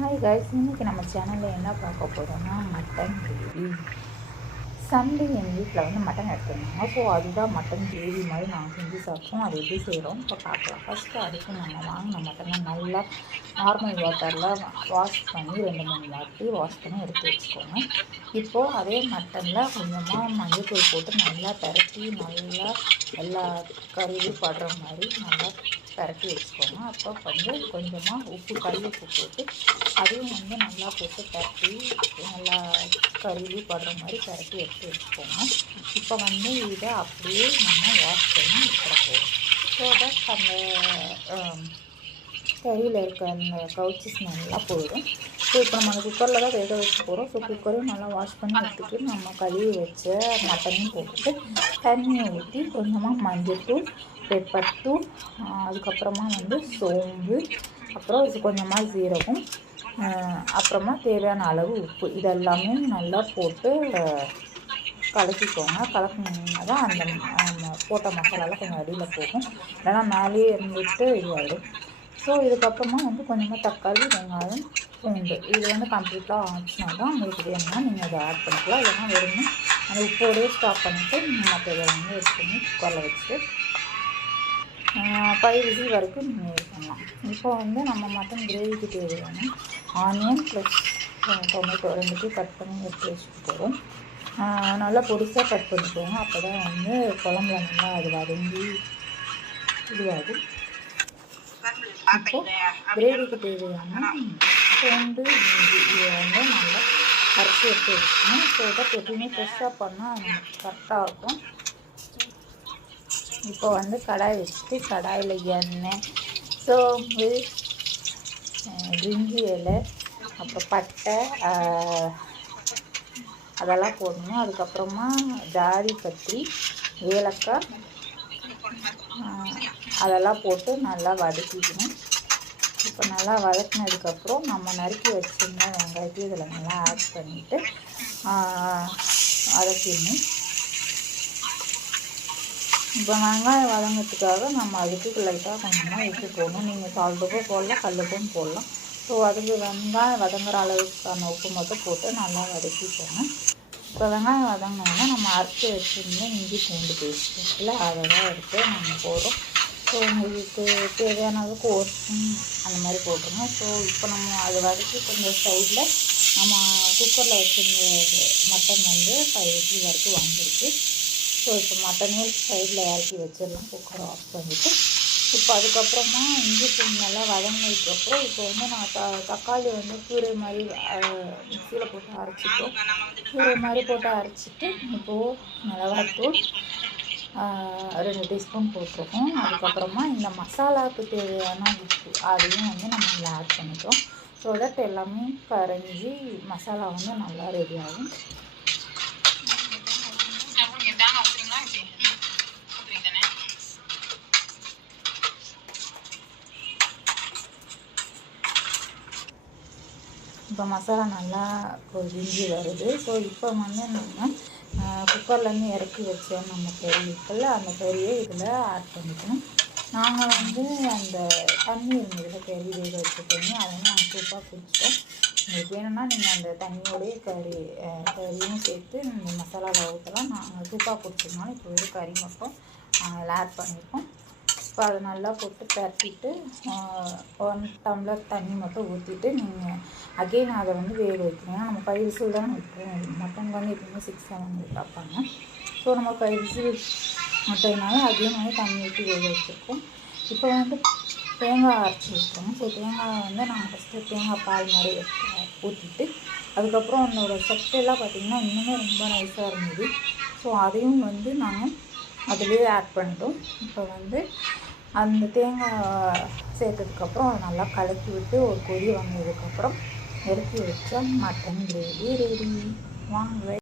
Hi guys, இன்றைக்கி நம்ம சேனலில் என்ன பார்க்க போகிறோம்னா மட்டன் கிரேவி. சண்டே எங்கள் வீட்டில் வந்து மட்டன் எடுத்துருந்தாங்க. ஸோ அதுதான் மட்டன் கிரேவி மாதிரி நாங்கள் செஞ்சு சாப்பிட்டோம். அது எப்படி செய்கிறோம் இப்போ பார்க்கலாம். ஃபஸ்ட்டு அதுக்கு நம்ம வாங்கின மட்டனை நல்லா நார்மல் வாட்டரில் வாஷ் பண்ணி 2-3 வாட்டி வாஷ் பண்ணி எடுத்து வச்சுக்கோங்க. இப்போது அதே மட்டனில் கொஞ்சமாக மஞ்சள்தூள் போட்டு நல்லா பரட்டி நல்லா எல்லா கறியும் படுற மாதிரி நல்லா பரட்டி வச்சுக்கோங்க. அப்போ வந்து கொஞ்சமாக உப்பு, கல் உப்பு போட்டு அதையும் வந்து நல்லா போட்டு பரட்டி நல்லா கருவி படுற மாதிரி பரட்டி எடுத்து வச்சுக்கோங்க. இப்போ வந்து இதை அப்படியே நம்ம வாஷ் பண்ணி இருக்கிற போகிறோம். ஸோ தட் அந்த கறியில் இருக்க அந்த கவுச்சி ஸ்மெல்லாம் போயிடும். ஸோ இப்போ நம்ம அந்த குக்கரில் தான் வேக வச்சு போகிறோம். ஸோ குக்கரையும் நல்லா வாஷ் பண்ணி எடுத்துட்டு நம்ம கழுவி வச்ச மட்டனையும் போட்டுட்டு தண்ணியை ஊற்றி கொஞ்சமாக மஞ்சள்தூள், பெப்பர் தூள், அதுக்கப்புறமா வந்து சோம்பு, அப்புறம் கொஞ்சமாக சீரகம், அப்புறமா தேவையான அளவு உப்பு, இதெல்லாமே நல்லா போட்டு கலக்கிக்கோங்க. கலக்கினீங்கன்னா தான் அந்த போட்ட மசாலாலாம் கொஞ்சம் அடியில் போகும், இல்லைன்னா மேலேயே இருந்துட்டு இதுவாகிடும். ஸோ இதுக்கப்புறமா வந்து கொஞ்சமாக தக்காளி, வெங்காயம், பூண்டு, இது வந்து கம்ப்ளீட்டாக ஆப்ஷனல் தான். உங்களுக்கு வேணும்னா நீங்கள் அதை ஆட் பண்ணிக்கலாம். இல்லைன்னா வெறும்னா அந்த உப்போடையே ஸ்டாப் பண்ணிவிட்டு மற்ற இதை வந்து யூஸ் பண்ணி குக்கரில் வச்சுட்டு 5 விசில் வரைக்கும் நீங்கள் யூஸ் பண்ணலாம். இப்போ வந்து நம்ம மட்டன் கிரேவிக்கு தேவையான ஆனியன் ப்ளஸ் டொமேட்டோ 2 கட் பண்ணி எடுத்து வச்சுட்டு போகிறோம். நல்லா பொடிசாக கட் பண்ணிக்கோங்க. அப்போ தான் வந்து குழம்புல நல்லா அது வதங்கி இதுவாகும். இப்போது கிரேவிக்கு தேவையான பூண்டு, இஞ்சி இதை வந்து நல்லா அரைச்சி எடுத்து வச்சுக்கணும். ஸோ இதை எப்பயுமே ஃப்ரெஷ்ஷாக பண்ணால் நமக்கு கரெக்டாக இருக்கும். இப்போ வந்து கடாய் வச்சுட்டு கடாயில் எண்ணெய், சோம்பு, பிரிஞ்சி இலை, அப்புறம் பட்டை அதெல்லாம் போடணும். அதுக்கப்புறமா ஜாதி பத்திரி, ஏலக்காய் அதெல்லாம் போட்டு நல்லா வதக்கிக்கணும். இப்போ நல்லா வதக்கினதுக்கப்புறம் நம்ம நறுக்கி வச்சுருந்த வெங்காயத்தையும் இதில் நல்லா ஆட் பண்ணிவிட்டு வதக்கிடணும். இப்போ வெங்காயம் வதங்கிறதுக்காக நம்ம அதுக்கு லைட்டாக கொஞ்சமாக உப்பு போடணும். நீங்கள் சால்ட்டுக்கும் போடலாம், கல்லுக்கும் போடலாம். ஸோ அதுக்கு வெங்காயம் வதங்குற அளவுக்கான உப்பு மட்டும் போட்டு நல்லா வதக்கிக்கோங்க. இப்போ வெங்காயம் வதங்கினோன்னா நம்ம அரைச்சி வச்சுருந்து இஞ்சி பூண்டு பேஸ்ட் இருக்குல்ல, அதை தான் எடுத்து நம்ம போடுறோம். ஸோ உங்களுக்கு தேவையான அளவுக்கு ஒரு ஸ்பூன் அந்த மாதிரி போட்டுருங்க. ஸோ இப்போ நம்ம அதை வதக்கி கொஞ்சம் சைடில் நம்ம குக்கரில் வச்சுருந்த மட்டன் வந்து 5 விசில் வரைக்கும் வந்துருக்கு. ஸோ இப்போ மட்டனே சைடில் இறக்கி வச்சிடலாம், குக்கரை ஆஃப் பண்ணிவிட்டு. இப்போ அதுக்கப்புறமா இஞ்சி பூண்டு நல்லா வதங்கினதுக்கப்புறம் இப்போ வந்து நான் தக்காளி வந்து கீரை மாதிரி மிக்சியில் போட்டு அரைச்சிட்டோம். கீரை மாதிரி போட்டு அரைச்சிட்டு இப்போது மிளகாத்தூள் 2 டீஸ்பூன் போட்டிருக்கோம். அதுக்கப்புறமா இந்த மசாலாவுக்கு தேவையான உப்பு அதையும் வந்து நம்ம இதில் ஆட் பண்ணிட்டோம். ஸோ தட் எல்லாமே கரைஞ்சி மசாலா வந்து நல்லா ரெடி ஆகும். இப்போ மசாலா நல்லா கொதிஞ்சு வருது. ஸோ இப்போ வந்து நம்ம குக்கர்லேருந்து இறக்கி வச்ச நம்ம கறி இருக்குல்ல, அந்த கறியை இதில் ஆட் பண்ணிக்கணும். நாங்கள் வந்து அந்த தண்ணி இருந்ததில் கறி வேக வச்ச தண்ணி அதை வந்து நாங்கள் சூப்பாக குடிச்சிட்டோம். உங்களுக்கு வேணும்னா நீங்கள் அந்த தண்ணியோடைய கறியும் சேர்த்து நீங்கள் மசாலாவில் ஊற்றலாம். நாங்கள் சூப்பாக குடிச்சதுனால இப்போ வெறும் கறி மட்டும் நாங்கள் ஆட் பண்ணியிருக்கோம். இப்போ அதை நல்லா போட்டு பரட்டிட்டு 1 டம்ளர் தண்ணி மட்டும் ஊற்றிட்டு நீங்கள் அகெயின் அதை வந்து வேக வைக்கணும். நம்ம 5 விசில் தான் வைப்போம். மட்டன் வந்து எப்பவுமே 6-7 வைப்பாங்க. ஸோ நம்ம 5 விசில் மட்டனால அகெயின் வந்து தண்ணி ஊற்றி வேக வச்சுருக்கோம். இப்போ வந்து தேங்காய் அரைச்சி வைப்போம். ஸோ தேங்காய் வந்து நாங்கள் ஃபஸ்ட்டு தேங்காய் பால் மாதிரி ஊற்றிட்டு அதுக்கப்புறம் அதோட சட்டெல்லாம் பார்த்திங்கன்னா இன்னுமே ரொம்ப நைஸாக இருந்தது. ஸோ அதையும் வந்து நாங்கள் அதிலே ஆட் பண்ணிட்டோம். இப்போ வந்து அந்த தேங்காய் சேர்த்ததுக்கப்புறம் அதை நல்லா கலக்கி விட்டு ஒரு கொதி வந்ததுக்கப்புறம் இறக்கி வச்சா மட்டன் கிரேவி ரெடி. வாங்க.